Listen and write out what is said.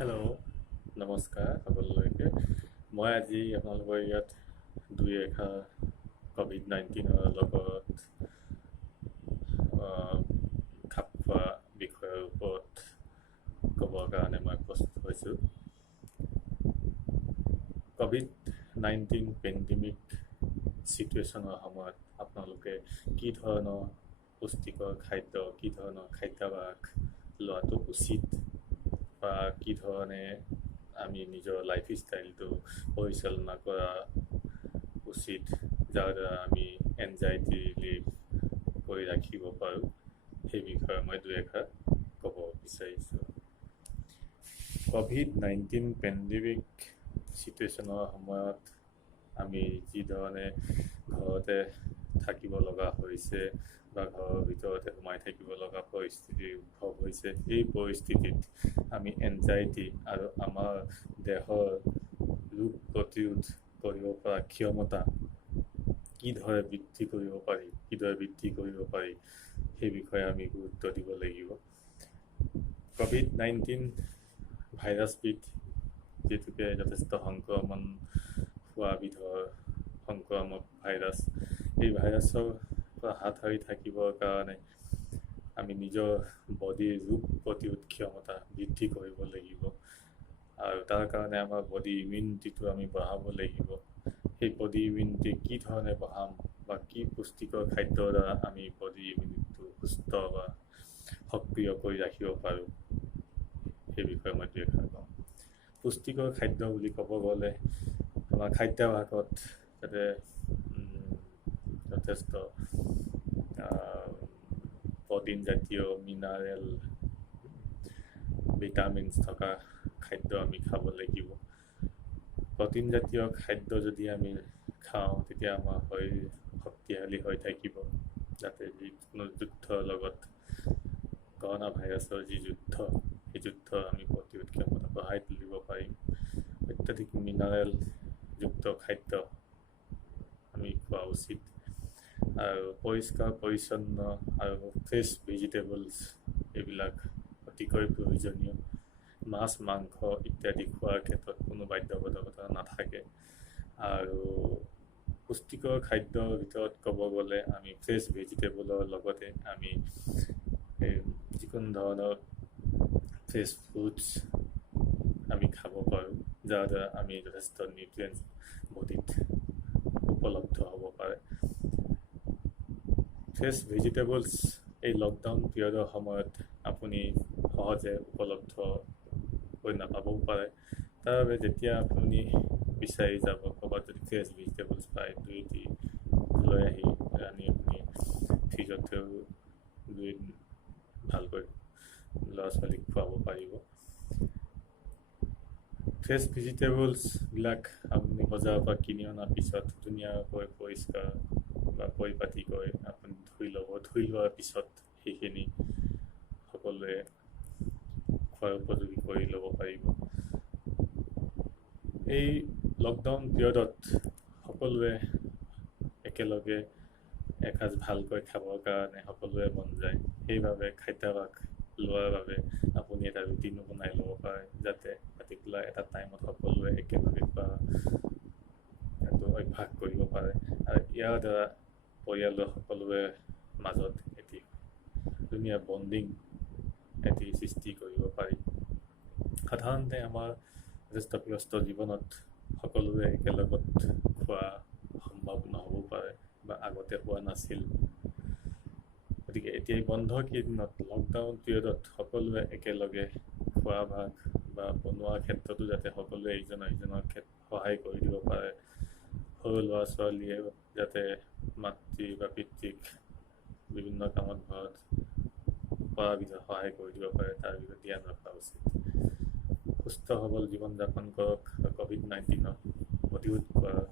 Hello' নমস্কাৰ সকলোলৈকে মই আজি আপোনালোকৰ ইয়াত দুই এষাৰ ক'ভিড-19ৰ লগত খাপ খোৱা বিষয়ৰ ওপৰত ক'বৰ কাৰণে মই প্ৰস্তুত হৈছোঁ। ক'ভিড-19 পেণ্ডেমিক চিটুৱেশ্যনৰ সময়ত আপোনালোকে কি ধৰণৰ পুষ্টিকৰ খাদ্য, কি ধৰণৰ খাদ্যাভ্যাস লোৱাটো উচিত বা কি ধৰণে আমি নিজৰ লাইফ ষ্টাইলটো পৰিচালনা কৰা উচিত, যাৰ দ্বাৰা আমি এনজাইটি ৰিলিফ কৰি ৰাখিব পাৰোঁ, সেই বিষয়ে মই দুই এষাৰ ক'ব বিচাৰিছোঁ। ক'ভিড-19 পেণ্ডেমিক চিটুৱেশ্যনৰ সময়ত আমি যি ধৰণে ঘৰতে থাকিব লগা হৈছে বা ঘৰৰ ভিতৰতে সোমাই থাকিব লগা পৰিস্থিতিৰ উদ্ভৱ হৈছে, এই পৰিস্থিতিত আমি এনজাইটি আৰু আমাৰ দেহৰ ৰোগ প্ৰতিৰোধ কৰিব পৰা ক্ষমতা কিদৰে বৃদ্ধি কৰিব পাৰি, সেই বিষয়ে আমি গুৰুত্ব দিব লাগিব। ক'ভিড-19 ভাইৰাছবিধ যিটোকে যথেষ্ট সংক্ৰমণ হোৱা বিধৰ সংক্ৰামক ভাইৰাছ, এই ভাইৰাছৰ পৰা হাত সাৰি থাকিবৰ কাৰণে আমি নিজৰ বডিৰ ৰোগ প্ৰতিৰোধ ক্ষমতা বৃদ্ধি কৰিব লাগিব আৰু তাৰ কাৰণে আমাৰ বডি ইমিউনিটিটো আমি বঢ়াব লাগিব। সেই বডি ইমিউনিটি কি ধৰণে বঢ়াম বা কি পুষ্টিকৰ খাদ্যৰ দ্বাৰা আমি বডি ইমিউনিটিটো সুস্থ বা সক্ৰিয় কৰি ৰাখিব পাৰোঁ, সেই বিষয়ে মই দুই এষাৰ কওঁ। পুষ্টিকৰ খাদ্য বুলি ক'ব গ'লে আমাৰ খাদ্যাভ্যাসত যাতে যথেষ্ট প্ৰ'টিন জাতীয়, মিনাৰেল, ভিটামিনছ থকা খাদ্য আমি খাব লাগিব। প্ৰ'টিন জাতীয় খাদ্য যদি আমি খাওঁ, তেতিয়া আমাৰ শৰীৰ শক্তিশালী হৈ থাকিব, যাতে যিকোনো যুদ্ধৰ লগত কৰোণা ভাইৰাছৰ যি যুদ্ধ, সেই যুদ্ধ আমি প্ৰতিৰোধ ক্ষমতা বঢ়াই তুলিব পাৰিম। অত্যাধিক মিনাৰেলযুক্ত খাদ্য আমি খোৱা উচিত আৰু পৰিষ্কাৰ পৰিচ্ছন্ন আৰু ফ্ৰেছ ভেজিটেবলছ এইবিলাক অতিকৈ প্ৰয়োজনীয়। মাছ, মাংস ইত্যাদি খোৱাৰ ক্ষেত্ৰত কোনো বাধ্যবাধকতা নাথাকে আৰু পুষ্টিকৰ খাদ্যৰ ভিতৰত ক'ব গ'লে আমি ফ্ৰেছ ভেজিটেবলৰ লগতে আমি যিকোনো ধৰণৰ ফ্ৰেছ ফ্ৰুটছ আমি খাব পাৰোঁ, যাৰ দ্বাৰা আমি যথেষ্ট নিউট্ৰিয়েণ্টছ বডিত উপলব্ধ হ'ব পাৰে। ফ্ৰেছ ভেজিটেবলছ এই লকডাউন পিৰিয়ডৰ সময়ত আপুনি সহজে উপলব্ধ হৈ নাপাবও পাৰে। তাৰ বাবে যেতিয়া আপুনি বিচাৰি যাব, ক'ৰবাত যদি ফ্ৰেছ ভেজিটেবলছ পায়, দুই এটি লৈ আনি আপুনি ফ্ৰিজত থৈ ভালকৈ ল'ৰা ছোৱালীক খুৱাব পাৰিব। ফ্ৰেছ ভেজিটেবলছবিলাক আপুনি বজাৰৰ পৰা কিনি অনাৰ পিছত ধুনীয়াকৈ পৰিষ্কাৰ বা পৰিপাটিকৈ আপুনি ধুই লোৱাৰ পিছত সেইখিনি সকলোৱে খোৱাৰ উপযোগী কৰি ল'ব পাৰিব। এই লকডাউন পিৰিয়ডত সকলোৱে একেলগে এসাঁজ ভালকৈ খাবৰ কাৰণে সকলোৱে মন যায়। সেইবাবে খাদ্যাভ্যাস লোৱাৰ বাবে আপুনি এটা ৰুটিনো বনাই ল'ব পাৰে, যাতে পাৰ্টিকুলাৰ এটা টাইমত সকলোৱে একেলগে খোৱা এইটো অভ্যাস কৰিব পাৰে আৰু ইয়াৰ দ্বাৰা পৰিয়ালৰ সকলোৰে মাজত এটি ধুনীয়া বণ্ডিং এটি সৃষ্টি কৰিব পাৰি। সাধাৰণতে আমাৰ যথেষ্ট ব্যস্ত জীৱনত সকলোৱে একেলগত খোৱা সম্ভৱ নহ'ব পাৰে বা আগতে হোৱা নাছিল। গতিকে এতিয়া এই বন্ধ কেইদিনত লকডাউন পিৰিয়ডত সকলোৱে একেলগে খোৱা ভাগ বা বনোৱাৰ ক্ষেত্ৰতো যাতে সকলোৱে ইজনৰ সহায় কৰি দিব পাৰে। সৰু ল'ৰা ছোৱালীয়ে যাতে মাতৃ বা পিতৃক বিভিন্ন কামত ঘৰত পৰাবিধত সহায় কৰি দিব পাৰে, তাৰ বিষয়ে ধ্যান ৰখা উচিত। সুস্থ সবল জীৱন যাপন কৰক আৰু ক'ভিড-19ক প্ৰতিৰোধ কৰাৰ